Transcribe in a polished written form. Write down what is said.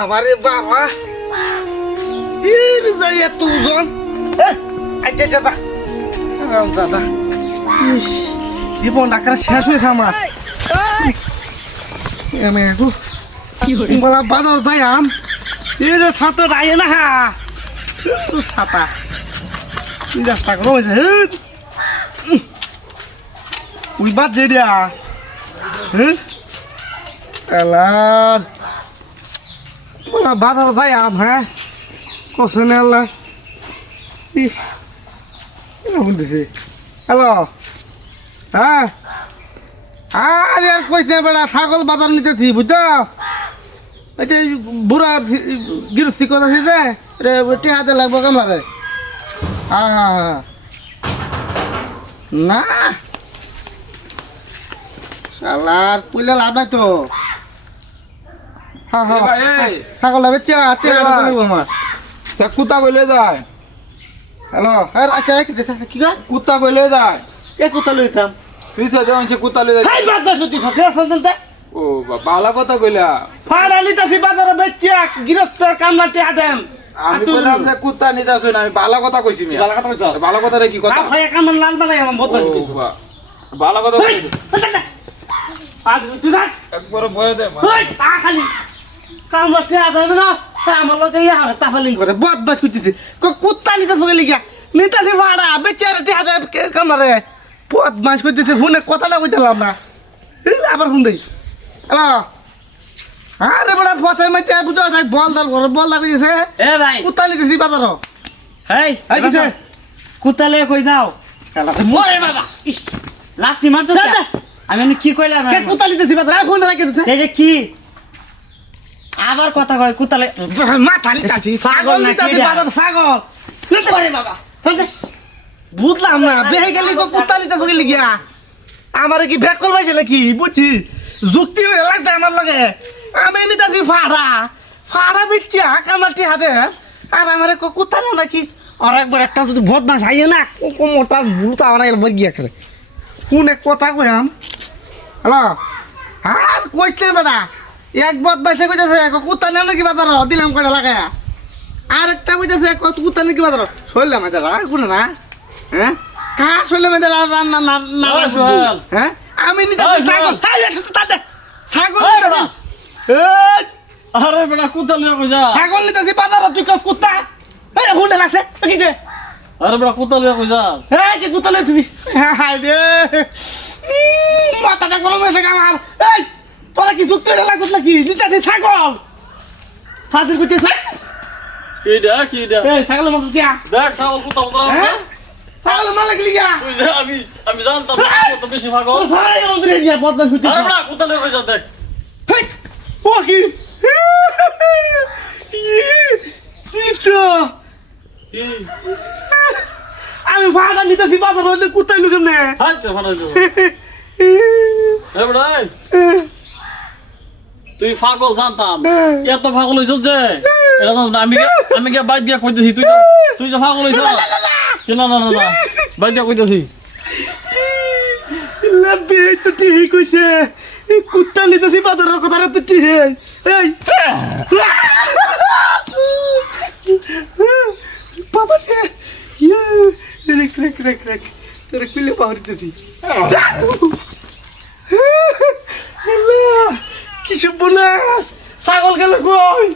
আমারে বাবা এর যাই এত ওজন আইটা দাদা দাদা জীবন ডাক্তার শেষ হয়েছে আমার বলা বাজার যাই আম এই যে ছাত্র আইয়ে না ছাতা রাস্তা করে হয়েছে ওই বাদ যে দিয়া এলার বলা বাজার যাই আম হ্যাঁ কষে নে আল্লাহ ইস দিছে হ্যালো হ্যাঁ আরে আর কইতে বেড়া ছাগল বাজার নিতেছি বুঝছো এই যে বুড়া গৃহস্থী করেছি যে টিহাতে লাগবো কামলারে হ্যাঁ হ্যাঁ হ্যাঁ না আল্লাহ কইলে লাভ নাই তো হ্যাঁ হ্যাঁ ছাগল লাগবে লাগবো আমার কুত্তা কইলে যায় হ্যালো হ্যাঁ আচ্ছা কি কুত্তা কইলে যায় এ কোথা লইতাম তুই সাথে কুত্তা লই যায় হাই বাদ দাস তুই সত্যি আসল ও বালা কথা কইলা ফাড়ালি তাছি বাজারে বেচছে গৃহস্থের কামলাটি আদেম আমি বললাম যে কুত্তা নিতে আসো না আমি বালা কথা কইছি মি বালা কথা কইছ বালা কথা রে কি কথা ভাই কামলা লাল বানাই আমার বহুত ভালো কিছু বালা কথা কইছি আজ তুই যা একবার ভয় দে ওই আ খালি কামলাটি আদেম না আমার লগে ইয়া তাফালিং করে বদবাস করতেছে কুত্তা নিতে সগে লিগা নিতাছি ভাড়া বেচারাটি আদেম কামরে বদবাস করতেছে ফোনে কথাটা কইতালাম না আবার ফোন দেই হ্যালো আরে বড় পথে মাইতে বুঝো তাই বল দল করে বল লাগি দিছে এ ভাই কুত্তা লিতেছি বাজার হেই এই কিছে কুতালে কই যাও ওরে বাবা লাঠি মারছ আমি কি কইলাম কে কুত্তা লিতেছি বাজার ফোন রাখি দিছে এটা কি আবার কথা কয় কুতালে মাথা লিতাছি ছাগল ছাগল লিতাছি নাকি বাজার ছাগল ওরে বাবা বুঝলাম না বেহে গেলি কুত্তা লিতেছ গেলি গিয়া আমারে কি ব্যাক কল পাইছে নাকি বুঝছি যুক্তি হয়ে লাগছে আমার লগে আমি নিতাছি ফাড়া বিচ্ছি কামাটি হাতে আর আমার কুত্তা না নাকি আর একবার একটা যদি বদমাস আইয়ে না মোটা ভুলতা আমার মর গিয়েছে কোন এক কথা কইয়াম হ্যালো আর কইতে বেটা এক বদমাসে কইতেছে কুত্তা নাম নাকি বাজার দিলাম কয়টা লাগায়া আর একটা কইতেছে কুত্তা নাকি বাজার শরীলাম এটা রাগ কোন না হ্যাঁ কার শরীলাম এটা রান্না না হ্যাঁ আমি নিতাছি ছাগল ছাগল নিতাছি আরে বেটা কুতালে কই যা ছাগল নিতাছি বাজার তুই কুত্তা এই হুন্ডা লাগছে কি দে আরে বেটা কুতালে কই যা এই যে কুত্তা নিতাছি হাই রে মাথাটা গরম হয়েছে আমার এই তোরা কি যুক্তি লাগছ নাকি নিতাছি ছাগল ফাদির কইতেছে কি দা এই ছাগল মারছিস দেখ ছাগল কুতা উতরা হ্যাঁ ছাগল মারলে কি লিগা তুই যা আমি জানতাম কত বেশি পাগল সারাই আমাদের এরিয়া বদমাশ হইতেছে আরে বেটা কুতালে কই যা দেখ হেই ও কি ইতো আমি ভাড়া নিতেছি বাজার হইলে কুত্তাই লুকেন না হাই তে ফানা দিও এ বেটা তুই পাগল জানতাম এত পাগল হইছ যে এটা জান আমি কে বাইক দিয়া কইতেছি তুই যে পাগল হইছ না না বাইক দিয়া কইতেছি লবে তো ঠিক কইছে কুত্তা নিতেছি বাজারের কথা তো ঠিক এই বাবা রে রেক রেক রেক রেক তোর কিলে পাহরিতেছি কি সব বলাস ছাগল গেল কই